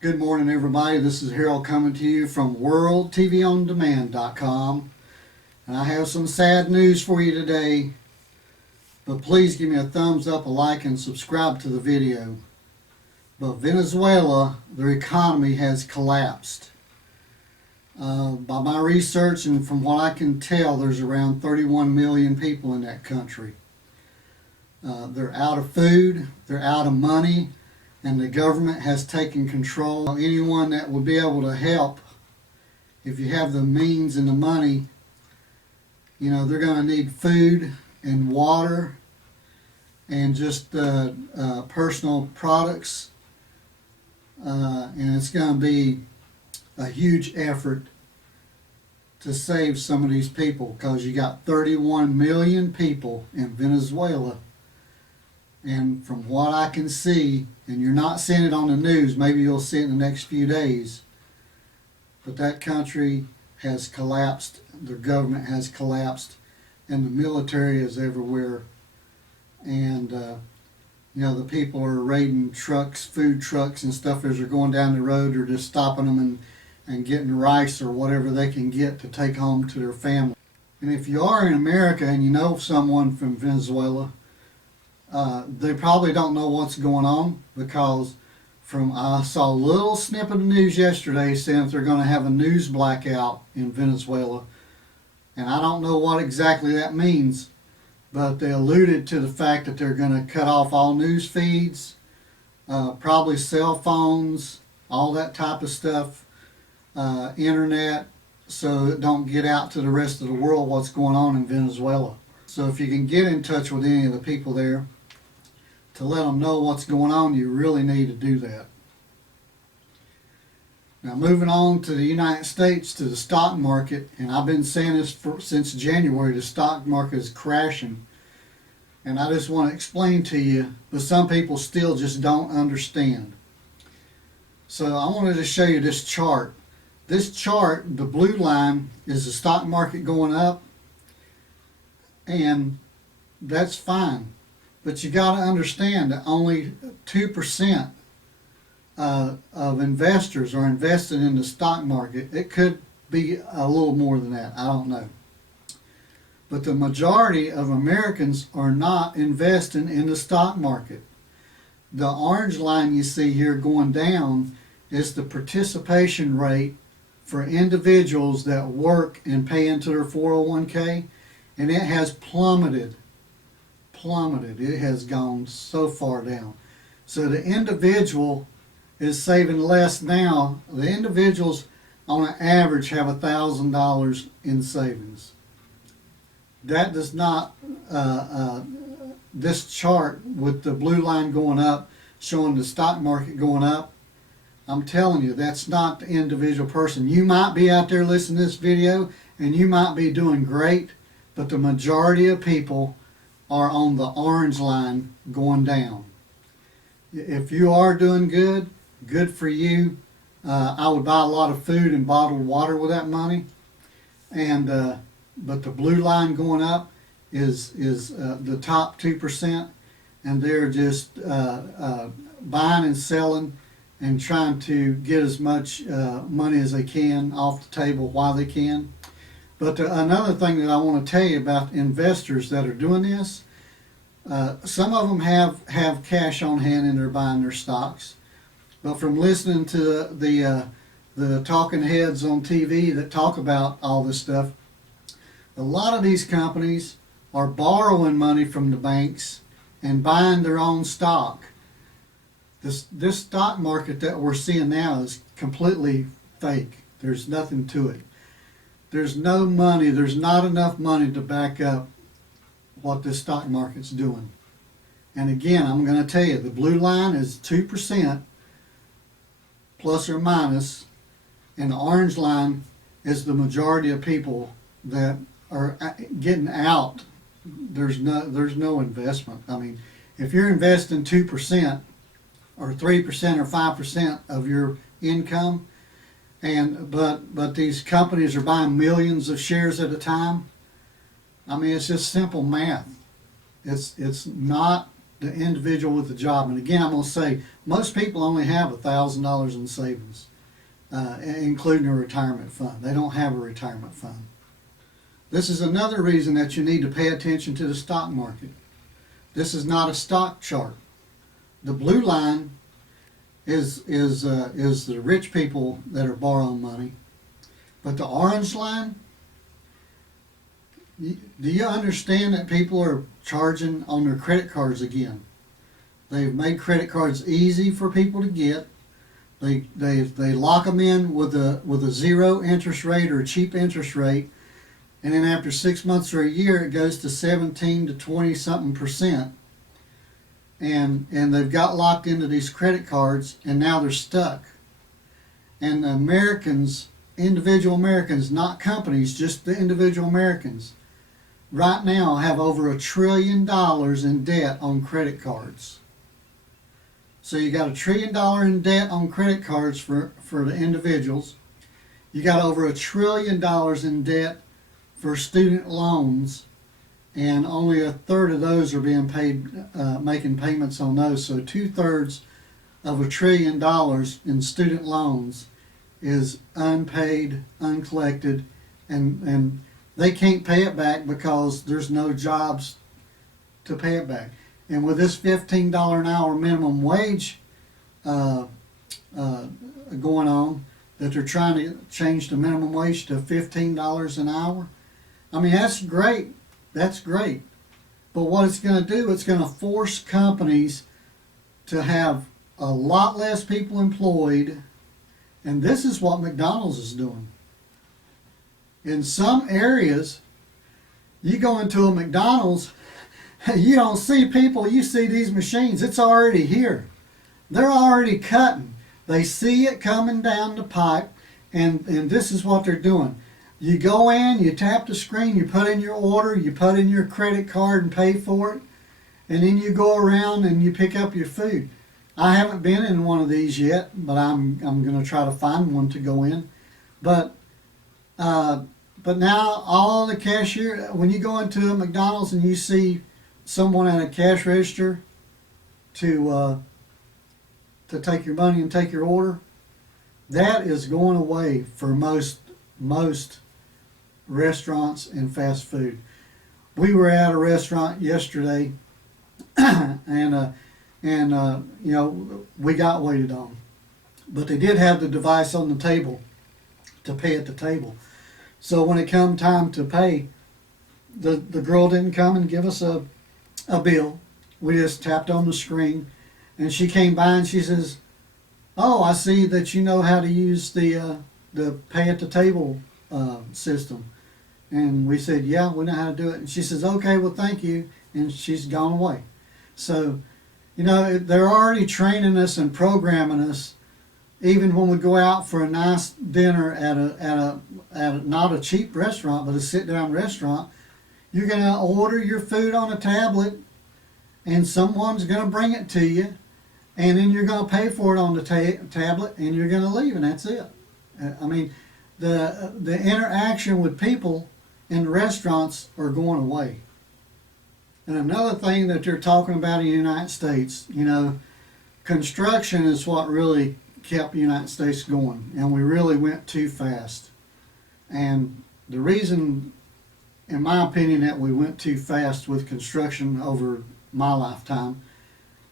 Good morning, everybody. This is Harold coming to you from worldtvondemand.com. And I have some sad news for you today, but please give me a thumbs up, a like, and subscribe to the video. But Venezuela, their economy has collapsed. By my research and from what I can tell, there's around 31 million people in that country. They're out of food, they're out of money, and the government has taken control. Anyone that would be able to help, if you have the means and the money, they're going to need food and water and just personal products. And it's going to be a huge effort to save some of these people, because you got 31 million people in Venezuela. And from what I can see, and you're not seeing it on the news, maybe you'll see it in the next few days, but that country has collapsed, their government has collapsed, and the military is everywhere. And the people are raiding trucks, food trucks and stuff as they're going down the road, or just stopping them and getting rice or whatever they can get to take home to their family. And if you are in America and you know someone from Venezuela, they probably don't know what's going on, because I saw a little snippet of news yesterday saying that they're going to have a news blackout in Venezuela. And I don't know what exactly that means, but they alluded to the fact that they're going to cut off all news feeds, probably cell phones, all that type of stuff, internet, so it don't get out to the rest of the world what's going on in Venezuela. So if you can get in touch with any of the people there to let them know what's going on, you really need to do that. Now, moving on to the United States, to the stock market, and I've been saying this since January, the stock market is crashing. And I just want to explain to you, but some people still just don't understand. So I wanted to show you this chart. This chart, the blue line, is the stock market going up, and that's fine. But you got to understand that only 2% of investors are invested in the stock market. It could be a little more than that, I don't know. But the majority of Americans are not investing in the stock market. The orange line you see here going down is the participation rate for individuals that work and pay into their 401k, and it has plummeted. It has gone so far down. So the individual is saving less now. The individuals on an average have $1,000 in savings. That does not, this chart with the blue line going up, showing the stock market going up, I'm telling you, that's not the individual person. You might be out there listening to this video and you might be doing great, but the majority of people are on the orange line going down. If you are doing good, good for you. I would buy a lot of food and bottled water with that money. And but the blue line going up is the top 2%, and they're just buying and selling and trying to get as much money as they can off the table while they can. But another thing that I want to tell you about investors that are doing this, some of them have cash on hand and they're buying their stocks. But from listening to the talking heads on TV that talk about all this stuff, a lot of these companies are borrowing money from the banks and buying their own stock. This stock market that we're seeing now is completely fake. There's nothing to it. There's no money, there's not enough money to back up what this stock market's doing. And again, I'm going to tell you, the blue line is 2% plus or minus, and the orange line is the majority of people that are getting out. There's no investment. I mean, if you're investing 2% or 3% or 5% of your income, but these companies are buying millions of shares at a time, I mean, it's just simple math. It's not the individual with the job. And again, I'm going to say most people only have $1,000 in savings, including a retirement fund. They don't have a retirement fund. This is another reason that you need to pay attention to the stock market. This is not a stock chart. The blue line is the rich people that are borrowing money, but the orange line, do you understand that people are charging on their credit cards again? They've made credit cards easy for people to get. They lock them in with a zero interest rate or a cheap interest rate, and then after 6 months or a year, it goes to 17 to 20 something percent. And they've got locked into these credit cards, and now they're stuck. And the Americans, individual Americans, not companies, just the individual Americans, right now have over $1 trillion in debt on credit cards. So you got $1 trillion in debt on credit cards for the individuals. You got over $1 trillion in debt for student loans, and only a third of those are being paid, making payments on those. So 2/3 of $1 trillion in student loans is unpaid, uncollected, and they can't pay it back because there's no jobs to pay it back. And with this $15 an hour minimum wage going on, that they're trying to change the minimum wage to $15 an hour, I mean, that's great. That's great. But what it's going to do, it's going to force companies to have a lot less people employed. And this is what McDonald's is doing. In some areas, you go into a McDonald's, you don't see people, you see these machines. It's already here. They're already cutting. They see it coming down the pipe, and this is what they're doing. You go in, you tap the screen, you put in your order, you put in your credit card and pay for it, and then you go around and you pick up your food. I haven't been in one of these yet, but I'm going to try to find one to go in. But now all the cashier, when you go into a McDonald's and you see someone at a cash register to take your money and take your order, that is going away for most restaurants and fast food. We were at a restaurant yesterday, and you know, we got waited on, but they did have the device on the table to pay at the table. So when it come time to pay, the girl didn't come and give us a bill. We just tapped on the screen, and she came by and she says, "Oh, I see that you know how to use the pay at the table system." And we said, "Yeah, we know how to do it." And she says, "Okay, well, thank you." And she's gone away. So, you know, they're already training us and programming us. Even when we go out for a nice dinner at a not a cheap restaurant, but a sit-down restaurant, you're going to order your food on a tablet, and someone's going to bring it to you, and then you're going to pay for it on the tablet, and you're going to leave, and that's it. I mean, the interaction with people in the restaurants are going away. And another thing that they're talking about in the United States, you know, construction is what really kept the United States going, and we really went too fast. And the reason, in my opinion, that we went too fast with construction over my lifetime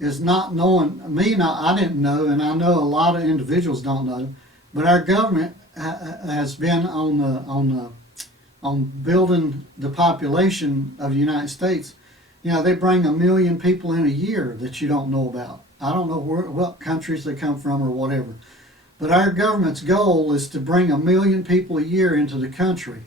is not knowing, I didn't know, and I know a lot of individuals don't know, but our government has been on building the population of the United States. You know, they bring 1 million people in a year that you don't know about. I don't know what countries they come from or whatever. But our government's goal is to bring 1 million people a year into the country.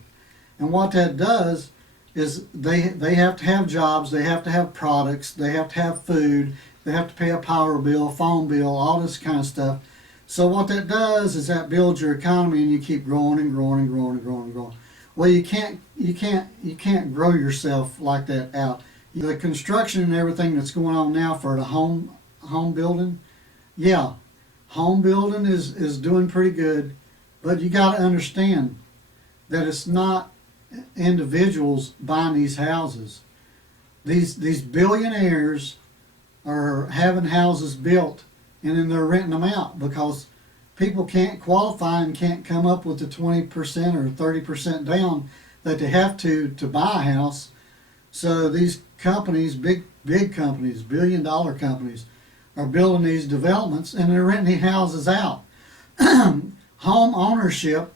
And what that does is they have to have jobs, they have to have products, they have to have food, they have to pay a power bill, phone bill, all this kind of stuff. So what that does is that builds your economy, and you keep growing and growing and growing and growing and growing. Well, you can't grow yourself like that out. The construction and everything that's going on now for the home building, yeah, home building is doing pretty good, but you got to understand that it's not individuals buying these houses. These billionaires are having houses built and then they're renting them out because people can't qualify and can't come up with the 20% or 30% down that they have to buy a house. So these companies, big companies, billion-dollar companies, are building these developments and they're renting these houses out. Home ownership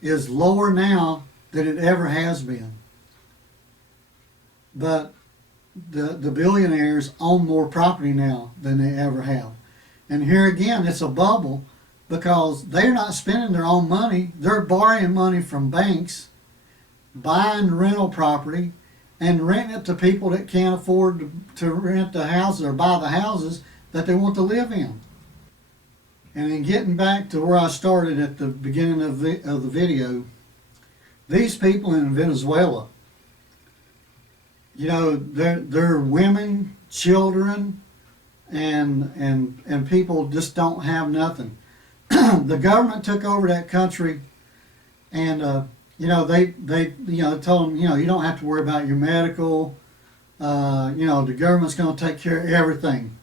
is lower now than it ever has been. But the billionaires own more property now than they ever have. And here again, it's a bubble because they're not spending their own money. They're borrowing money from banks, buying rental property, and renting it to people that can't afford to rent the houses or buy the houses that they want to live in. And then getting back to where I started at the beginning of the video, these people in Venezuela, you know, they're women, children, and people just don't have nothing. The government took over that country, and you know, they told them, you know, you don't have to worry about your medical. You know, the government's going to take care of everything.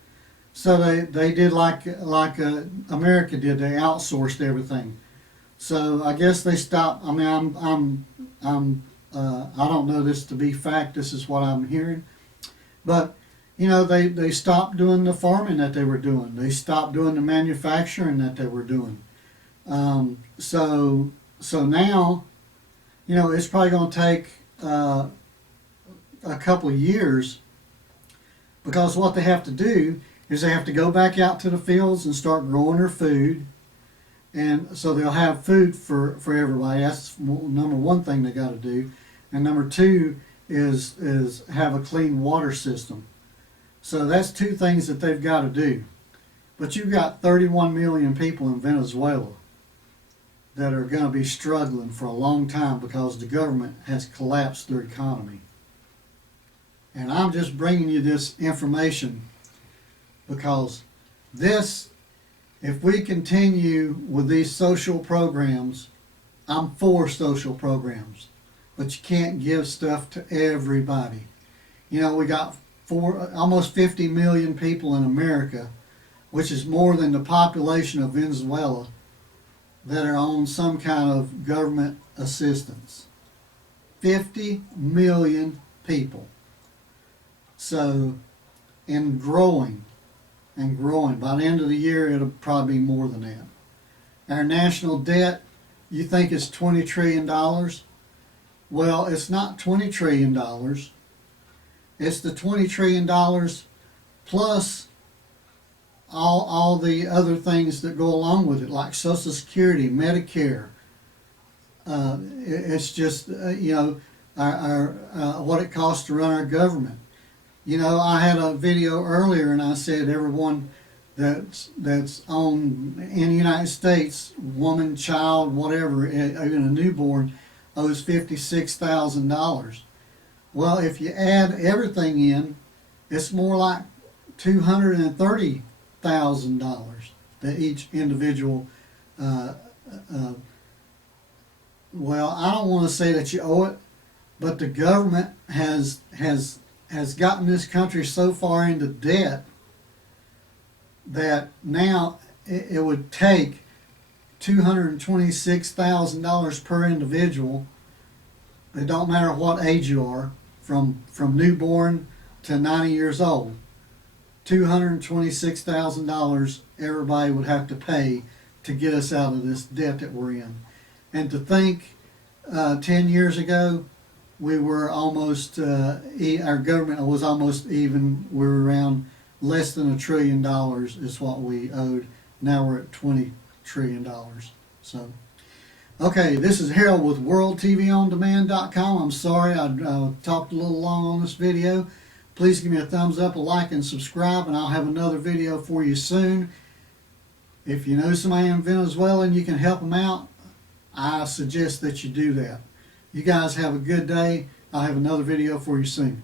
So they did like America did. They outsourced everything. So I guess they stopped. I mean, I don't know this to be fact. This is what I'm hearing, but you know, they stopped doing the farming that they were doing. They stopped doing the manufacturing that they were doing. So now, you know, it's probably going to take a couple of years, because what they have to do is they have to go back out to the fields and start growing their food, and so they'll have food for everybody. That's number one thing they got to do, and number two is have a clean water system. So that's two things that they've got to do. But you've got 31 million people in Venezuela that are going to be struggling for a long time because the government has collapsed their economy. And I'm just bringing you this information because this, if we continue with these social programs, I'm for social programs, but you can't give stuff to everybody. You know, we got almost 50 million people in America, which is more than the population of Venezuela, that are on some kind of government assistance. 50 million people. So, and growing. By the end of the year, it'll probably be more than that. Our national debt, you think it's $20 trillion? Well, it's not $20 trillion. It's the $20 trillion plus all the other things that go along with it, like Social Security, Medicare. It's just, you know, our what it costs to run our government. You know, I had a video earlier and I said everyone that's in the United States, woman, child, whatever, even a newborn, owes $56,000. Well, if you add everything in, it's more like $230,000 that each individual. Well, I don't want to say that you owe it, but the government has gotten this country so far into debt that now it would take $226,000 per individual. It don't matter what age you are, from newborn to 90 years old. $226,000 everybody would have to pay to get us out of this debt that we're in. And to think 10 years ago, we were almost, our government was almost even. We were around less than $1 trillion is what we owed. Now we're at $20 trillion. So, okay, this is Harold with WorldTVOnDemand.com. I'm sorry I talked a little long on this video. Please give me a thumbs up, a like, and subscribe, and I'll have another video for you soon. If you know somebody in Venezuela and you can help them out, I suggest that you do that. You guys have a good day. I'll have another video for you soon.